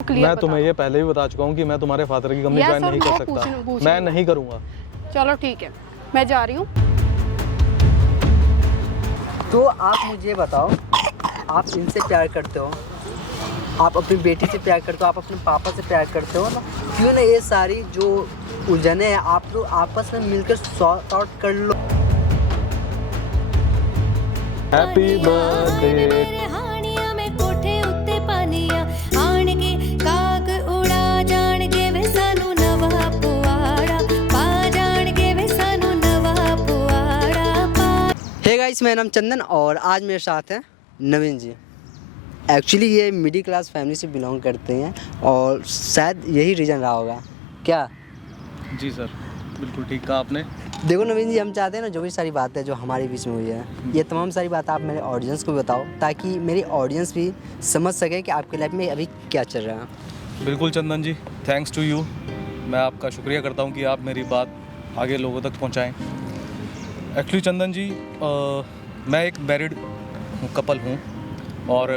मैं तुम्हें ये पहले भी बता चुका हूँ कि मैं तुम्हारे फादर की कंपनी ज्वाइन नहीं कर सकता। मैं नहीं करूँगा। चलो ठीक है, मैं जा रही हूँ। तो आप मुझे बताओ, आप इनसे प्यार करते हो, आप अपनी बेटी से प्यार करते हो, आप अपने पापा से प्यार करते हो ना, क्यों ना ये सारी जो उलझने हैं आप लोग आपस में मिलकर सॉर्ट आउट कर लो। Happy birthday. हे गाइस, मेरा नाम चंदन और आज मेरे साथ हैं नवीन जी। एक्चुअली ये मिडिल क्लास फैमिली से बिलोंग करते हैं और शायद यही रीज़न रहा होगा। क्या? जी सर, बिल्कुल ठीक कहा आपने। देखो नवीन जी, हम चाहते हैं ना जो भी सारी बातें जो हमारे बीच में हुई है, ये तमाम सारी बातें आप मेरे ऑडियंस को बताओ ताकि मेरी ऑडियंस भी समझ सके कि आपकी लाइफ में अभी क्या चल रहा है। बिल्कुल चंदन जी, थैंक्स टू यू। मैं आपका शुक्रिया करता हूँ कि आप मेरी बात आगे लोगों तक पहुँचाएँ। एक्चुअली चंदन जी, मैं एक मैरिड कपल हूँ और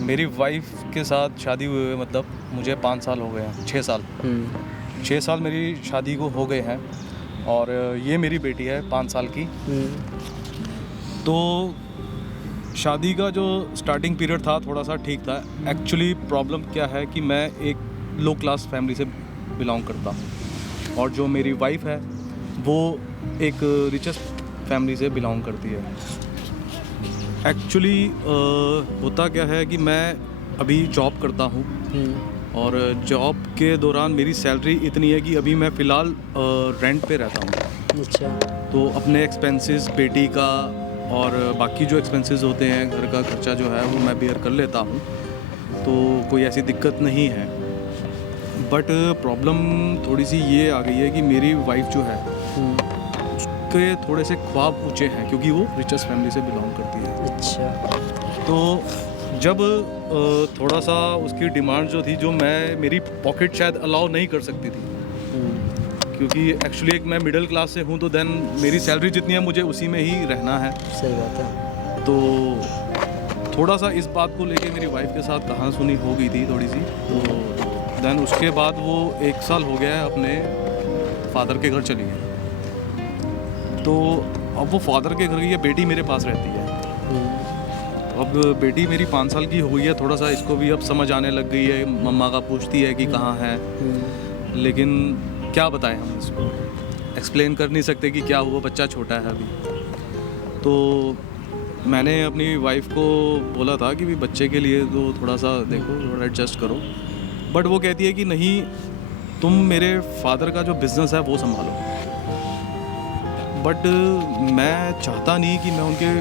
मेरी वाइफ के साथ शादी हुए मतलब मुझे 5 साल हो गए हैं, 6 साल। 6 साल मेरी शादी को हो गए हैं और ये मेरी बेटी है 5 साल की। तो शादी का जो स्टार्टिंग पीरियड था थोड़ा सा ठीक था। एक्चुअली प्रॉब्लम क्या है कि मैं एक लो क्लास फैमिली से बिलोंग करता हूँ और जो मेरी वाइफ है वो एक रिचेस्ट फैमिली से बिलोंग करती है। एक्चुअली होता क्या है कि मैं अभी जॉब करता हूँ और जॉब के दौरान मेरी सैलरी इतनी है कि अभी मैं फ़िलहाल रेंट पे रहता हूँ। अच्छा। तो अपने एक्सपेंसेस, बेटी का और बाकी जो एक्सपेंसेस होते हैं, घर का खर्चा जो है वो मैं बेयर कर लेता हूँ, तो कोई ऐसी दिक्कत नहीं है। बट प्रॉब्लम थोड़ी सी ये आ गई है कि मेरी वाइफ जो है उसके थोड़े से ख्वाब ऊँचे हैं क्योंकि वो रिचेस्ट फैमिली से बिलोंग करती है। अच्छा। तो जब थोड़ा सा उसकी डिमांड जो थी, जो मेरी पॉकेट शायद अलाउ नहीं कर सकती थी क्योंकि एक्चुअली एक मैं मिडिल क्लास से हूँ, तो देन मेरी सैलरी जितनी है मुझे उसी में ही रहना है। सही बात है। तो थोड़ा सा इस बात को लेके मेरी वाइफ के साथ कहाँ सुनी हो गई थी थोड़ी सी। तो देन उसके बाद वो 1 साल हो गया है अपने फादर के घर चली गई। तो अब वो फादर के घर गई है, बेटी मेरे पास रहती है। अब बेटी मेरी 5 साल की हो गई है, थोड़ा सा इसको भी अब समझ आने लग गई है। मम्मा का पूछती है कि कहाँ है, लेकिन क्या बताएं हम इसको, एक्सप्लेन कर नहीं सकते कि क्या हुआ, बच्चा छोटा है अभी। तो मैंने अपनी वाइफ को बोला था कि भी बच्चे के लिए तो थोड़ा सा देखो, थोड़ा एडजस्ट करो। बट वो कहती है कि नहीं, तुम मेरे फादर का जो बिज़नेस है वो संभालो। बट मैं चाहता नहीं कि मैं उनके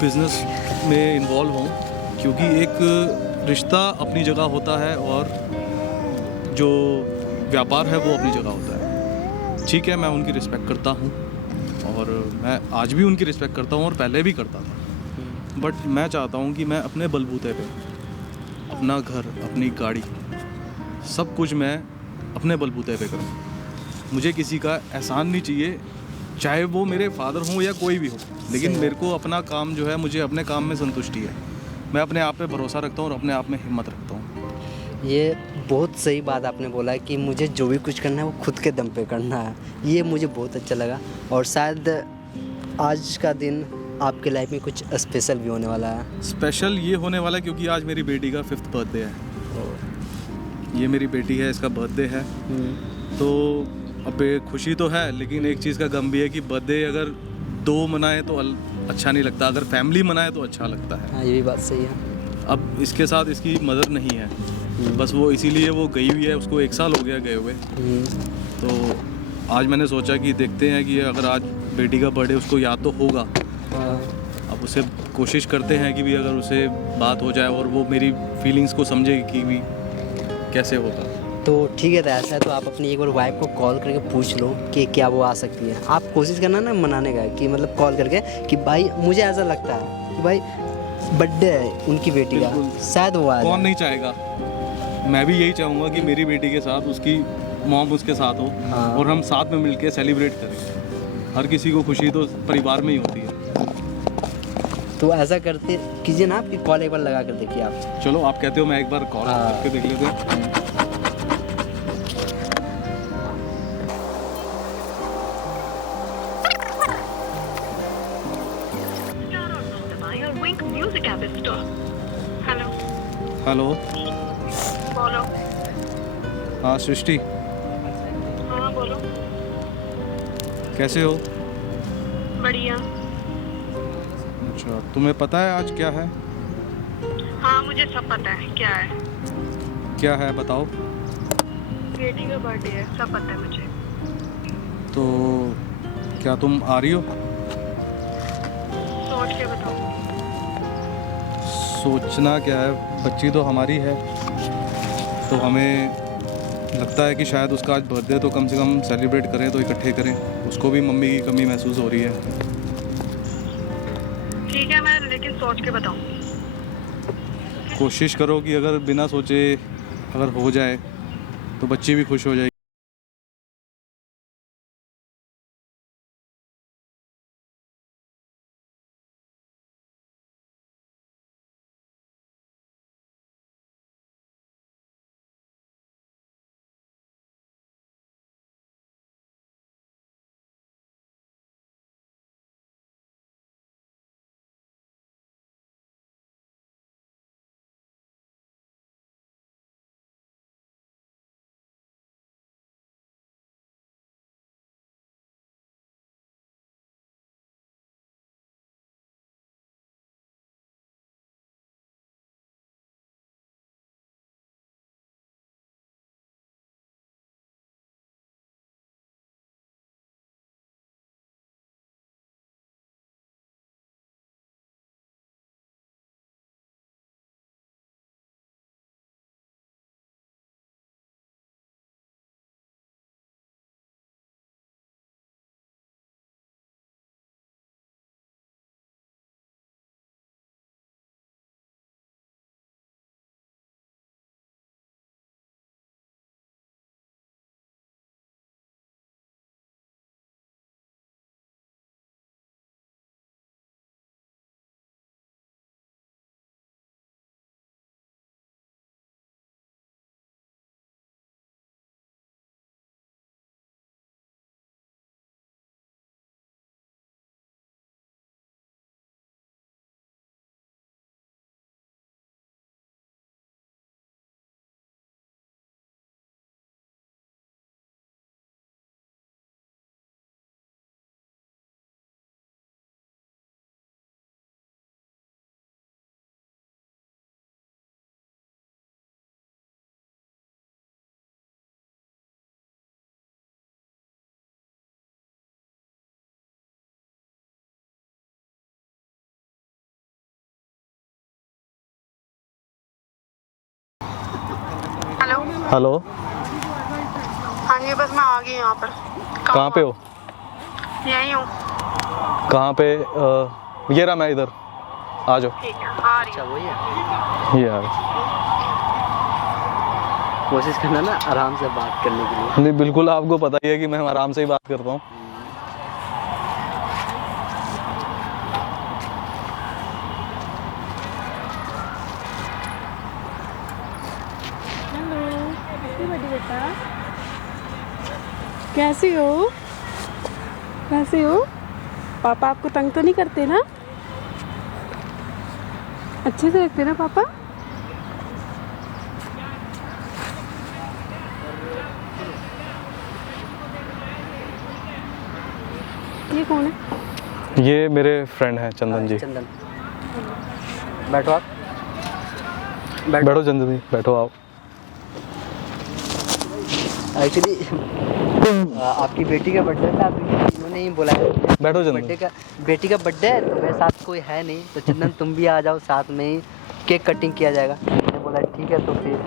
बिज़नेस में इन्वॉल्व हूँ क्योंकि एक रिश्ता अपनी जगह होता है और जो व्यापार है वो अपनी जगह होता है। ठीक है, मैं उनकी रिस्पेक्ट करता हूँ और मैं आज भी उनकी रिस्पेक्ट करता हूँ और पहले भी करता था। बट मैं चाहता हूँ कि मैं अपने बलबूते पे अपना घर, अपनी गाड़ी, सब कुछ मैं अपने बलबूते पे करूँ। मुझे किसी का एहसान नहीं चाहिए, चाहे वो मेरे फादर हों या कोई भी हो, लेकिन मेरे को अपना काम जो है, मुझे अपने काम में संतुष्टि है। मैं अपने आप पे भरोसा रखता हूँ और अपने आप में हिम्मत रखता हूँ। ये बहुत सही बात आपने बोला है कि मुझे जो भी कुछ करना है वो खुद के दम पे करना है। ये मुझे बहुत अच्छा लगा और शायद आज का दिन आपके लाइफ में कुछ स्पेशल भी होने वाला है। स्पेशल ये होने वाला है क्योंकि आज मेरी बेटी का 5th बर्थडे है। ये मेरी बेटी है, इसका बर्थडे है। तो अब खुशी तो है, लेकिन एक चीज़ का गम भी है कि बर्थडे अगर 2 मनाए तो अच्छा नहीं लगता, अगर फैमिली मनाए तो अच्छा लगता है। हाँ, ये भी बात सही है। अब इसके साथ इसकी मदर नहीं है, बस वो इसीलिए वो गई हुई है, उसको 1 साल हो गया गए हुए। तो आज मैंने सोचा कि देखते हैं कि अगर आज बेटी का बर्थडे उसको याद तो होगा। अब उसे कोशिश करते हैं कि भी अगर उसे बात हो जाए और वो मेरी फीलिंग्स को समझे कि भी कैसे होगा। तो ठीक है, तो ऐसा है तो आप अपनी एक बार वाइफ को कॉल करके पूछ लो कि क्या वो आ सकती है। आप कोशिश करना ना मनाने का, कि मतलब कॉल करके कि भाई मुझे ऐसा लगता है कि भाई बर्थडे है उनकी बेटी का, शायद वो आए। कौन नहीं चाहेगा, मैं भी यही चाहूँगा कि मेरी बेटी के साथ उसकी मॉम उसके साथ हो। हाँ। और हम साथ में मिलके सेलिब्रेट करें। हर किसी को खुशी तो परिवार में ही होती है। तो ऐसा करते कीजिए ना, आपकी कॉल एक बार लगा कर देखिए आप। चलो आप कहते हो, मैं एक बार कॉल हाँ। करके देख लेते हैं। Wink Music App Store. Hello hello. बोलो। हाँ सृष्टि, हाँ बोलो। कैसे हो? बढ़िया। अच्छा, तुम्हें पता है आज क्या है? हाँ मुझे सब पता है क्या है। क्या है बताओ। बेटी का बर्थडे है, सब पता है मुझे। तो क्या तुम आ रही हो? सोच के बताओ। सोचना क्या है, बच्ची तो हमारी है, तो हमें लगता है कि शायद उसका आज बर्थडे, तो कम से कम सेलिब्रेट करें, तो इकट्ठे करें। उसको भी मम्मी की कमी महसूस हो रही है। ठीक है, मैं लेकिन सोच के बताऊँ। कोशिश करो कि अगर बिना सोचे अगर हो जाए तो बच्ची भी खुश हो जाएगी। हेलो। हेलो। हाँ जी, बस मैं आ गई यहाँ पर। कहाँ पे हो? यहीं हूँ। कहाँ पे? ये रहा मैं इधर, आ जाओ। ठीक है, आ रही अच्छा हूँ। वही है, ये आ गए। कोशिश करना ना आराम से बात करने के लिए। नहीं बिल्कुल, आपको पता ही है कि मैं आराम से ही बात करता हूँ। कैसी हो? कैसी हो? पापा आपको तंग तो नहीं करते ना? अच्छे से रखते ना पापा? ये कौन है? ये मेरे फ्रेंड हैं चंदन जी। चंदन, बैठो आप। बैठो चंदन जी, बैठो आप। एक्चुअली आपकी बेटी का बर्थडे था, अभी इन्होंने ही बोला है बैठो चंदन। बेटी का बर्थडे है, तो मेरे साथ कोई है नहीं, तो चंदन तुम भी आ जाओ, साथ में ही केक कटिंग किया जाएगा। मैंने बोला ठीक है, तो फिर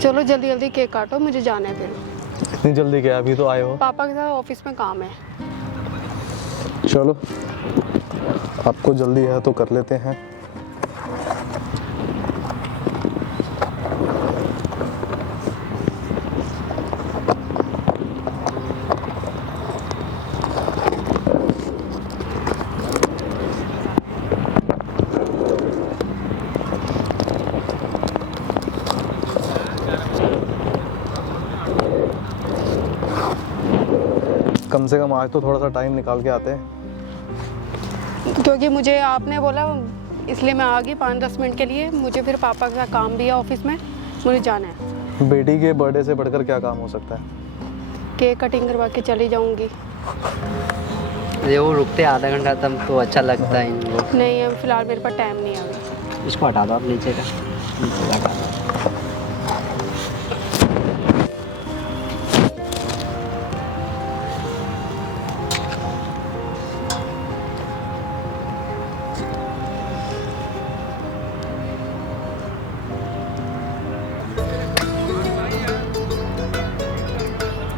चलो जल्दी जल्दी केक काटो, मुझे जाना है फिर। इतनी जल्दी क्या, अभी तो आए हो। पापा के साथ ऑफिस में काम है। चलो, आपको जल्दी है तो कर लेते हैं। कम से कम आज तो थोड़ा सा टाइम निकाल के आते हैं। क्योंकि मुझे आपने बोला इसलिए मैं आ गई 5-10 मिनट के लिए। मुझे फिर पापा का काम भी है ऑफिस में, मुझे जाना है। बेटी के बर्थडे से बढ़कर क्या काम हो सकता है? केक कटिंग करवा के चली जाऊंगी। ये वो रुकते आधा घंटा तब तो अच्छा लगता है इन लोग। नहीं अब फिलहाल मेरे पास टाइम नहीं है अभी। इसको हटा दो आप नीचे का, नीचे का हटा दो।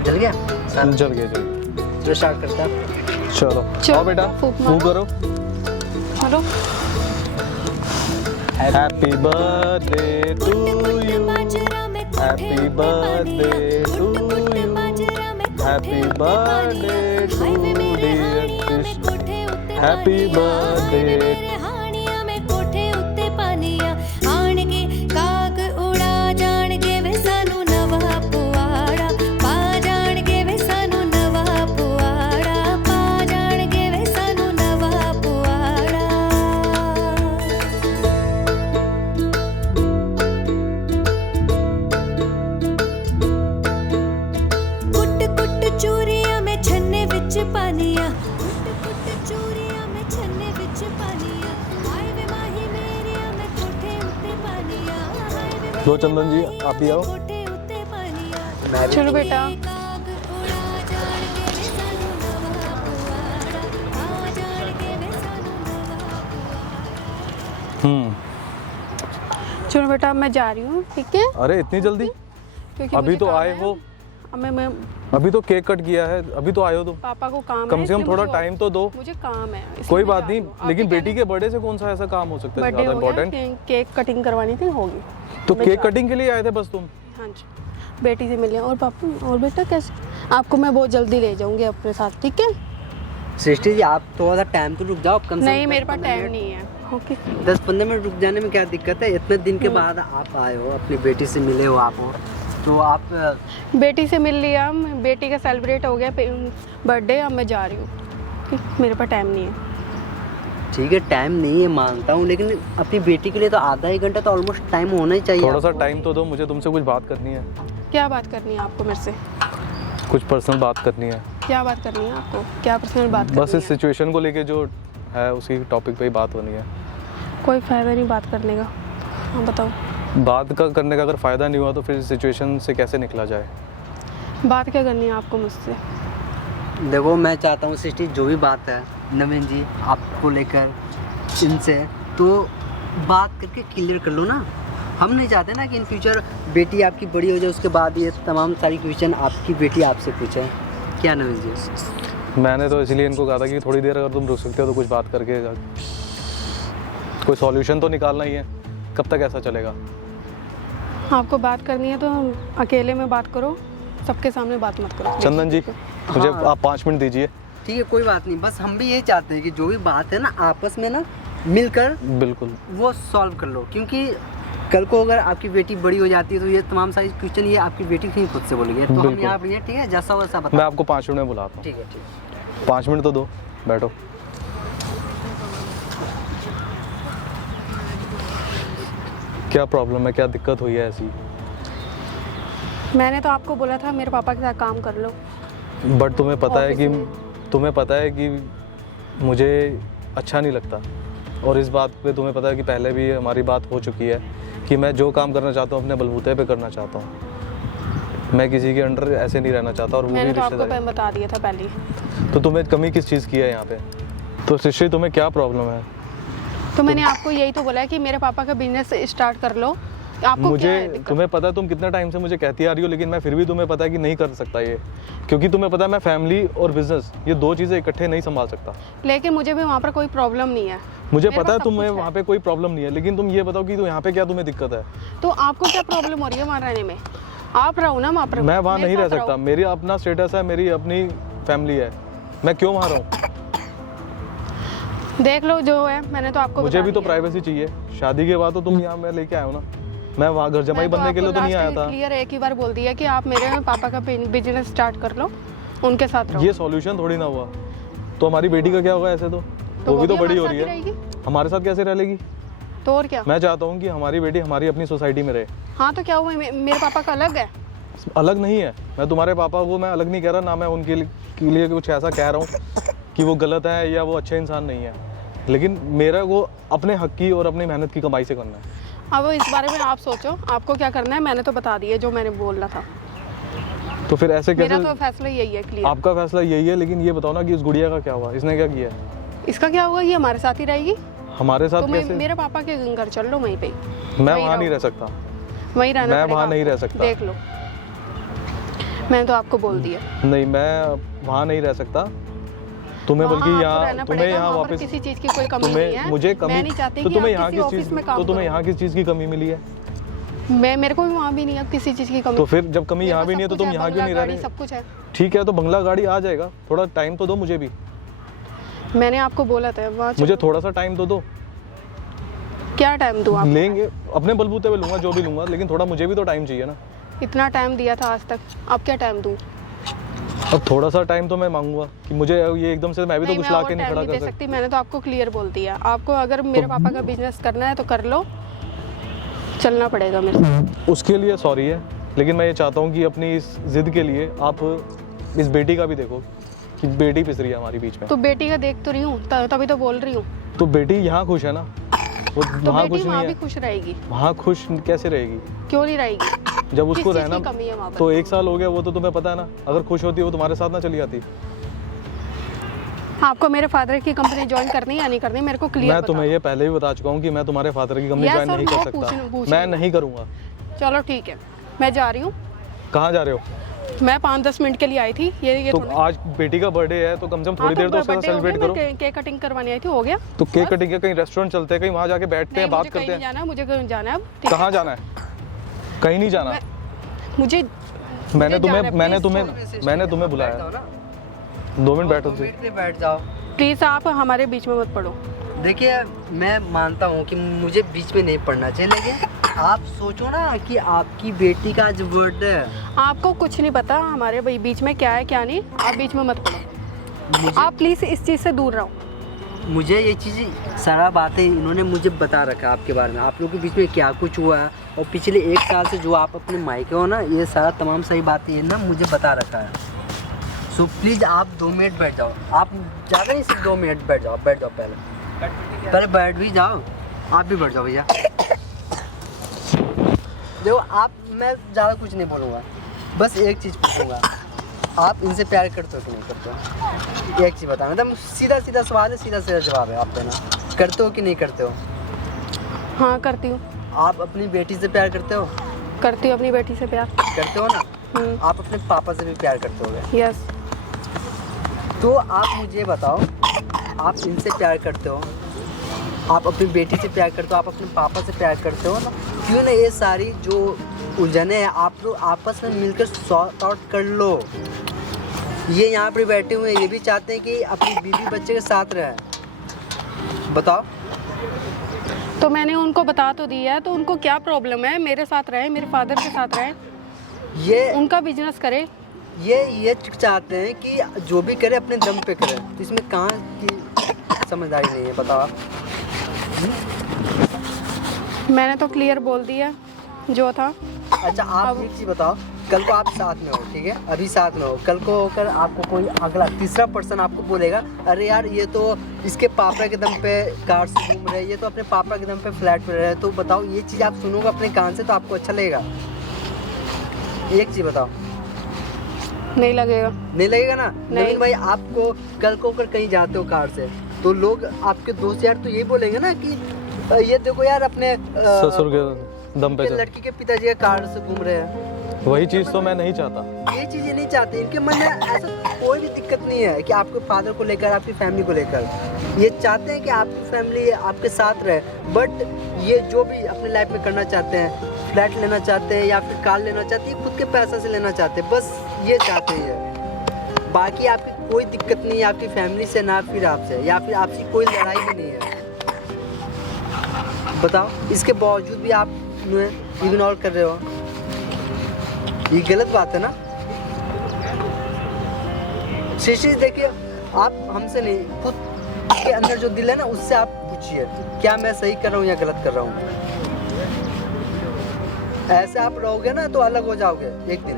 जल गया सारा? जल गया जल। जो स्टार्ट करता है। चलो चलो, आओ बेटा, फूंक फूंक करो। Hello. Happy birthday to you, happy birthday to you, happy birthday to dear Krishna, happy birthday. लो चंदन जी आप भी आओ। चलो बेटा। चलो बेटा अब मैं जा रही हूँ, ठीक है? अरे इतनी जल्दी? क्योंकि अभी मुझे तो काम आए है। हो, अब मैं अभी तो केक कट किया है, अभी तो आए हो तुम। पापा को काम कम है, से कम इसलिए थोड़ा मुझे टाइम तो दो। मुझे काम है इसलिए कोई मैं बात जा नहीं, रही हूँ। आप लेकिन भी बेटी के बर्थडे से कौन सा ऐसा काम हो सकता है बर्थडे ज्यादा हो गया, इम्पोर्टेंट? केक कटिंग करवानी थी, होगी। तो मैं केक जा- कटिंग के लिए आए थे बस तुम? हाँ जी, बेटी से मिले। और पापा और बेटा कैसे? आपको मैं बहुत जल्दी ले जाऊंगी अपने साथ, ठीक है? सृष्टि जी आप थोड़ा सा टाइम तो रुक जाओ, कम से नहीं कम मेरे पास 10-15 टाइम मिनट। नहीं है। ओके 10-15 मिनट रुक जाने में क्या दिक्कत है? इतने दिन के बाद आप आए हो, अपनी बेटी से मिले हो आप हो, तो आप बेटी से मिल लिया, बेटी का सेलिब्रेट हो गया बर्थडे, अब मैं जा रही हूँ, ठीक? मेरे पास टाइम नहीं है। ठीक है टाइम नहीं है मानता हूँ, लेकिन अपनी बेटी के लिए तो आधा एक घंटा तो ऑलमोस्ट टाइम होना ही चाहिए। थोड़ा सा आपको। टाइम तो दो, मुझे तुमसे कुछ बात करनी है। क्या बात करनी है आपको मेरे से? कुछ पर्सनल बात करनी है। क्या बात करनी है आपको? क्या पर्सनल बात बस करनी इस सिचुएशन को लेके जो है उसी टॉपिक पे ही बात होनी है। है? कोई फ़ायदा नहीं बात करने का। हाँ बताओ। बात का करने का अगर फ़ायदा नहीं हुआ तो फिर सिचुएशन से कैसे निकला जाए? बात क्या करनी है आपको मुझसे? देखो मैं चाहता हूँ सृष्टि जो भी बात है नवीन जी आपको लेकर इनसे, तो बात करके क्लियर कर लो ना। हम नहीं चाहते ना कि इन फ्यूचर बेटी आपकी बड़ी हो जाए, उसके बाद ये तमाम सारी क्वेश्चन आपकी बेटी आपसे पूछे। क्या नवीन जी? मैंने तो इसलिए इनको कहा था कि थोड़ी देर अगर तुम रुक सकते हो तो कुछ बात करके कोई सॉल्यूशन तो निकालना ही है। कब तक ऐसा चलेगा? आपको बात करनी है तो अकेले में बात करो, सबके सामने बात मत करो। चंदन जी मुझे हाँ। आप 5 मिनट दीजिए। ठीक है कोई बात नहीं, बस हम भी ये चाहते हैं कि जो भी बात है ना आपस में ना मिलकर बिल्कुल वो सॉल्व कर लो, क्योंकि कल को अगर आपकी बेटी बड़ी हो जाती है तो ये तमाम सारी क्वेश्चन ये आपकी बेटी ही खुद से बोलेगी। तो हम बिल्कुल। यहाँ पर ये ठीक है जैसा वैसा मैं बता। आपको 5 मिनट में बुलाता हूँ। ठीक है ठीक है। 5 मिनट तो दो, बैठो। क्या प्रॉब्लम है, क्या दिक्कत हुई है ऐसी? मैंने तो आपको बोला था मेरे पापा के साथ काम कर लो। बट तुम्हें पता है कि ऑफिस मुझे अच्छा नहीं लगता, और इस बात पे तुम्हें पता है कि पहले भी हमारी बात हो चुकी है कि मैं जो काम करना चाहता हूँ अपने बलबूते पे करना चाहता हूँ। मैं किसी के अंडर ऐसे नहीं रहना चाहता, और वो भी मैंने तो आपको रिश्तेदारी। बता दिया था पहले ही। तो तुम्हें कमी किस चीज़ की है यहाँ पे? तो सृष्टि तुम्हें क्या प्रॉब्लम है? तो मैंने आपको यही तो बोला है कि मेरे पापा का बिजनेस स्टार्ट कर लो। आपको क्या है मुझे दिक्कत? तुम्हें पता है तुम कितना टाइम से मुझे कहती आ रही हो, लेकिन मैं फिर भी तुम्हें पता है कि नहीं कर सकता ये, क्योंकि तुम्हें पता है मैं फैमिली और बिजनेस ये 2 चीज़ें इकट्ठे नहीं संभाल सकता। लेकिन मुझे भी वहाँ पर कोई प्रॉब्लम नहीं है। मुझे मेरे पता है पास सब तुम्हें कुछ है। वहाँ पे कोई प्रॉब्लम नहीं है, लेकिन तुम ये बताओ कि तो यहाँ पे क्या तुम्हें दिक्कत है? तो आपको क्या प्रॉब्लम हो रही है वहाँ रहने में? आप रहो ना वहाँ पर। मैं वहाँ मेरे नहीं रह साथ सकता, रहो। मेरी अपना स्टेटस है, मेरी अपनी फैमिली है, मैं क्यों वहाँ रहूँ? देख लो जो है, मैंने तो आपको मुझे बता भी तो दिया। प्राइवेसी चाहिए। शादी के बाद तो तुम यहाँ मैं लेके आया हो ना, मैं वहाँ घर जमाई बनने के लिए तो नहीं आया था। क्लियर एक ही बार बोल दिया कि आप मेरे पापा का बिजनेस स्टार्ट कर लो। उनके साथ रहो। ये सॉल्यूशन थोड़ी ना हुआ। तो हमारी बेटी का क्या होगा ऐसे? तो वो भी तो बड़ी हो रही है, हमारे साथ कैसे रह लेगी? तो और क्या? मैं चाहता हूँ कि हमारी बेटी हमारी अपनी सोसाइटी में रहे। हाँ तो क्या हुआ, मेरे पापा का अलग है? अलग नहीं है। मैं तुम्हारे पापा को मैं अलग नहीं कह रहा, ना मैं उनके लिए कुछ ऐसा कह रहा हूँ कि वो गलत है या वो अच्छे इंसान नहीं है, लेकिन मेरा वो अपने हक की और अपनी मेहनत की कमाई से करना है। अब इस बारे में आप सोचो, आपको क्या करना है। मैंने तो बता दिया जो मैंने बोलना था। तो फिर ऐसे कैसे? मेरा तो फैसला यही है, क्लियर। आपका फैसला यही है, लेकिन ये बताओ ना कि उस गुड़िया का क्या हुआ, इसने क्या किया? इसका क्या हुआ? ये हमारे साथ ही रहेगी। हमारे साथ तो कैसे? मेरे पापा के घर चल लो, वहीं पे। मैं वहाँ नहीं रह सकता, वहीं रहना मैं पड़ेगा वहाँ नहीं आपको। रह सकता। देख लो, मैंने तो आपको बोल दिया। नहीं, मैं वहाँ नहीं रह सकता। तुम्हें वहाँ बल्कि आपको यहाँ रहना तुम्हें पड़ेगा, यहाँ वहाँ पर वापस किसी चीज़ की कोई कमी नहीं तुम्हें है। मुझे कमी मैं नहीं चाहती तो कि तुम्हें आप यहाँ किसी किस चीज़ ऑफिस में काम तो तुम्हें करो। यहाँ किस चीज़ की कमी मिली है? मेरे को भी वहाँ भी नहीं है किसी चीज़ की कमी। तो फिर जब कमी मेरे यहाँ पास भी नहीं है तो सब तुम कुछ यहाँ क्यों नहीं रह बंगला, रहे? गाड़ी, सब कुछ है। ठीक है, तो बंगला गाड़ी आ जाएगा, थोड़ा टाइम तो दो मुझे भी। मैंने आपको बोला था वहाँ मुझे थोड़ा सा टाइम तो दो। क्या टाइम दूँ आप? लेंगे, अपने बलबूते पे लूंगा जो भी लूंगा, लेकिन थोड़ा मुझे भी तो टाइम चाहिए ना। इतना टाइम दिया था आज तक, अब क्या टाइम दूँ? अब थोड़ा सा टाइम तो मैं मांगूंगा कि मुझे ये एकदम से मैं भी तो कुछ ला के नहीं खड़ा नहीं कर दे सकता। सकती। मैंने तो आपको क्लियर बोल दिया। आपको अगर मेरे पापा का बिजनेस करना है तो कर लो, चलना पड़ेगा मेरे साथ। उसके लिए सॉरी है, लेकिन मैं ये चाहता हूँ कि अपनी इस जिद के लिए आप इस बेटी का भी देखो कि बेटी पिस रही है हमारी बीच में। तो बेटी का देख तो रही हूँ, तभी तो बोल रही हूँ। तो बेटी यहाँ खुश है ना, वो तो वहाँ बेटी खुश वहाँ नहीं भी है। खुश रहेगी। वहाँ खुश कैसे रहेगी? क्यों नहीं रहेगी? जब उसको किस चीज़ रहना की कमी है वहाँ पर? तो 1 साल हो गया, वो तो तुम्हें पता है ना। अगर खुश होती वो तुम्हारे साथ ना चली आती। आपको मेरे फादर की कंपनी ज्वाइन करनी है या नहीं करनी, मेरे को क्लियर मैं तुम्हें ये पहले भी बता चुका हूँ कि मैं तुम्हारे फादर की कंपनी Yes ज्वाइन और नहीं no कर सकता। पूछ मैं लूँ। नहीं करूँगा। चलो ठीक है, मैं जा रही हूँ। कहाँ जा रहे हो? मैं 5-10 मिनट के लिए आई थी। ये तो थोड़ी- आज बेटी का बर्थडे है, तो कम से कम थोड़ी देर तो उसका birthday हो सेलिब्रेट गया, करो। मैं केक कटिंग करवाने आई थी, हो गया। तो केक कटिंग के कहीं रेस्टोरेंट चलते हैं, कहीं वहाँ जाके बैठते हैं, नहीं, बात मुझे कहीं करते नहीं हैं। जाना, मुझे कहीं जाना है अब। ठीक है? कहाँ जाना है? कहीं नहीं जाना। मुझे मैंने जाना है, तुम्हें तुम्हें बुलाया। 2 मिनट बैठो तुम। बैठ जाओ। प्लीज़ आप हमारे बीच में मत पड़ो। देखिए, मैं मानता हूँ कि मुझे बीच में नहीं पढ़ना चाहिए, लेकिन आप सोचो ना कि आपकी बेटी का आज बर्थडे है। आपको कुछ नहीं पता हमारे बीच में क्या है क्या नहीं, आप बीच में मत पड़ो। आप प्लीज़ इस चीज़ से दूर रहो। मुझे ये चीज़ सारा बातें इन्होंने मुझे बता रखा है आपके बारे में, आप लोगों के बीच में क्या कुछ हुआ है, और पिछले 1 साल से जो आप अपने मायके हो ना, ये सारा तमाम सही बातें ये ना मुझे बता रखा है। सो प्लीज़ आप 2 मिनट बैठ जाओ। आप ज़्यादा नहीं, सिर्फ 2 मिनट बैठ जाओ पहले बैठ भी जाओ। आप भी बैठ जाओ भैया। देखो आप, मैं ज़्यादा कुछ नहीं बोलूँगा, बस एक चीज़ पूछूँगा, आप इनसे प्यार करते हो कि नहीं करते हो? एक चीज़ बताना, एकदम सीधा सीधा सवाल है, सीधा सीधा जवाब है, आप देना। करते हो कि नहीं करते हो? हाँ करती हूँ। आप अपनी बेटी से प्यार करते हो? करती हूँ अपनी बेटी से प्यार। करते हो ना? आप अपने पापा से भी प्यार करते होगे। यस। तो आप मुझे बताओ, आप इनसे प्यार करते हो, आप अपनी बेटी से प्यार करते हो, आप अपने पापा से प्यार करते हो ना, क्यों ना ये सारी जो उलझने हैं आप लोग आपस में मिलकर सॉर्ट आउट कर लो। ये यहाँ पर बैठे हुए हैं, ये भी चाहते हैं कि अपनी बीवी बच्चे के साथ रहे। बताओ। तो मैंने उनको बता तो दिया है, तो उनको क्या प्रॉब्लम है? मेरे साथ रहे, मेरे फादर के साथ रहे, ये उनका बिजनेस करे। ये चाहते हैं कि जो भी करे अपने दम पे करे, तो इसमें कहाँ की समझदारी नहीं है, बताओ आप। मैंने तो क्लियर बोल दिया जो था। अच्छा, आप एक चीज़ बताओ, कल को आप साथ में हो, ठीक है, अभी साथ में हो, कल को होकर आपको कोई अगला तीसरा पर्सन आपको बोलेगा, अरे यार ये तो इसके पापा के दम पे कार से घूम रहे हैं, ये तो अपने पापा के दम पे फ्लैट पे रह रहे हैं, तो बताओ ये चीज़ आप सुनोगे अपने कान से तो आपको अच्छा लगेगा? एक चीज़ बताओ। नहीं लगेगा। नहीं लगेगा ना? नवीन भाई, आपको कल को होकर कहीं जाते हो कार से, तो लोग आपके दोस्त यार तो यही बोलेंगे ना कि ये देखो यार अपने ससुर के दम पे लड़की के पिताजी के कार से घूम रहे हैं। वही चीज़ तो मैं नहीं चाहता। ये चीज़ें नहीं चाहते, इनके मन में ऐसा कोई भी दिक्कत नहीं है कि आपके फादर को लेकर, आपकी फैमिली को लेकर। ये चाहते हैं कि आपकी फैमिली आपके साथ रहे, बट ये जो भी अपनी लाइफ में करना चाहते हैं, फ्लैट लेना चाहते हैं या फिर कार लेना चाहते हैं, खुद के पैसा से लेना चाहते हैं, बस ये चाहते हैं। बाकी आपकी कोई दिक्कत नहीं है आपकी फैमिली से, ना फिर आपसे, या फिर आपसी कोई लड़ाई भी नहीं है। बताओ, इसके बावजूद भी आप इग्नोर कर रहे हो, ये गलत बात है ना? शीशी देखिए, आप हमसे नहीं, खुद के अंदर जो दिल है ना उससे आप पूछिए क्या मैं सही कर रहा हूँ या गलत कर रहा हूँ। ऐसे आप रहोगे ना तो अलग हो जाओगे एक दिन,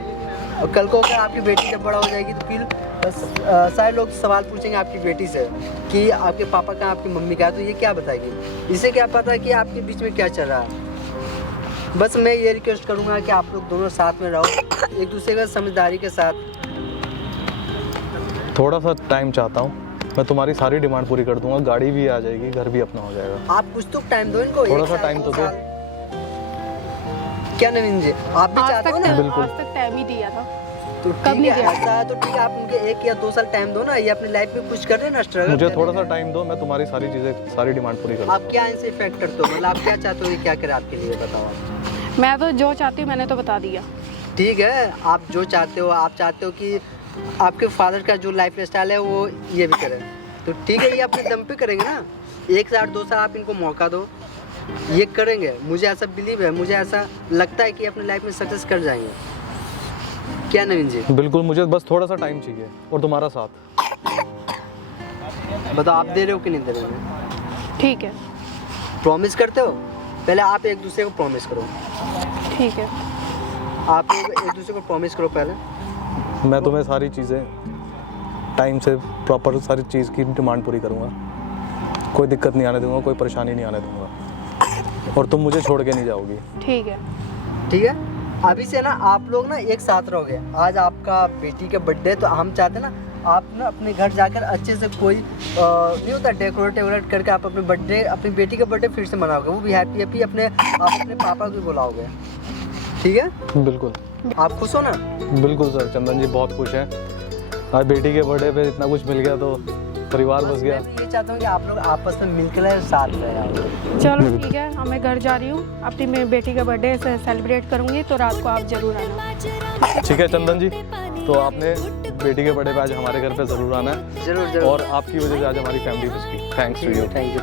और कल को अगर आपकी बेटी जब बड़ा हो जाएगी तो फिर सारे लोग सवाल पूछेंगे आपकी बेटी से कि आपके पापा कहाँ, आपकी मम्मी कहाँ, तो ये क्या बताएगी? इसे क्या पता कि आपके बीच में क्या चल रहा है। बस मैं ये रिक्वेस्ट करूँगा कि आप लोग दोनों साथ में रहो, एक दूसरे का समझदारी के साथ। थोड़ा सा टाइम चाहता हूँ, मैं तुम्हारी सारी डिमांड पूरी कर दूंगा, गाड़ी भी आ जाएगी, घर भी अपना हो जाएगा। आप कुछ तो टाइम दो इनको, थोड़ा एक सा साल, टाइम तो 2 दो। साल। क्या नवीन जी, आप भी आज चाहते हो तक ना? बिल्कुल। आज तक टाइम ही दिया था। तो कब ठीक नहीं है, दिया? ऐसा है तो ठीक है, आप उनके 1 या 2 साल टाइम दो ना, ये अपनी लाइफ में कुछ कर रहे हैं ना, स्ट्रगल मुझे कर थोड़ा रहे सा टाइम दो, मैं तुम्हारी सारी चीज़ें, सारी डिमांड पूरी कर हैं। आप दूंगा। क्या इनसे इफेक्ट करते हो, मतलब आप क्या चाहते हो कि क्या करे आपके लिए, बताओ आप। मैं तो जो चाहती हूँ मैंने तो बता दिया। ठीक है, आप जो चाहते हो, आप चाहते हो कि आपके फादर का जो लाइफ स्टाइल है वो ये भी करें, तो ठीक है, ये अपने दम पे करेंगे ना। 1 साल 2 साल आप इनको मौका दो, ये करेंगे। मुझे ऐसा बिलीव है, मुझे ऐसा लगता है कि अपनी लाइफ में सक्सेस कर जाएंगे। क्या नवीन जी? बिल्कुल, मुझे बस थोड़ा सा टाइम चाहिए और तुम्हारा साथ। बताओ आप दे रहे हो कि नहीं दे रहे हो? ठीक है, प्रॉमिस करते हो? पहले आप एक दूसरे को प्रॉमिस करो, ठीक है। आप लोग एक दूसरे को प्रॉमिस करो पहले। मैं तुम्हें सारी चीज़ें टाइम से प्रॉपर सारी चीज़ की डिमांड पूरी करूँगा, कोई दिक्कत नहीं आने दूंगा, कोई परेशानी नहीं आने दूंगा, और तुम मुझे छोड़ के नहीं जाओगी। ठीक है, ठीक है, अभी से ना आप लोग ना एक साथ रहोगे। आज आपका बेटी का बर्थडे, तो हम चाहते हैं ना आप ना अपने घर जाकर अच्छे से कोई नहीं होता डेकोरेट करके आप अपने बर्थडे, अपनी बेटी का बर्थडे फिर से मनाओगे, वो भी हैप्पी अपने, आप अपने पापा को भी बुलाओगे। ठीक है, बिल्कुल आप खुश हो ना? बिल्कुल सर, चंदन जी बहुत खुश हैं। आज बेटी के बर्थडे पे इतना कुछ मिल गया तो परिवार बस गया। मैं ये चाहता हूँ कि आप लोग आपस में मिलकर साथ रहे आप लोग। चलो ठीक है, अब मैं घर जा रही हूँ, अपनी मेरी बेटी का बर्थडे सेलिब्रेट करूँगी, तो रात को आप ज़रूर आना। ठीक है चंदन जी, तो आपने बेटी के बर्थडे पे आज हमारे घर पे ज़रूर आना है, जरूर जरूर। और आपकी वजह से आज हमारी फैमिली बच गई। Thanks to you. Thank you.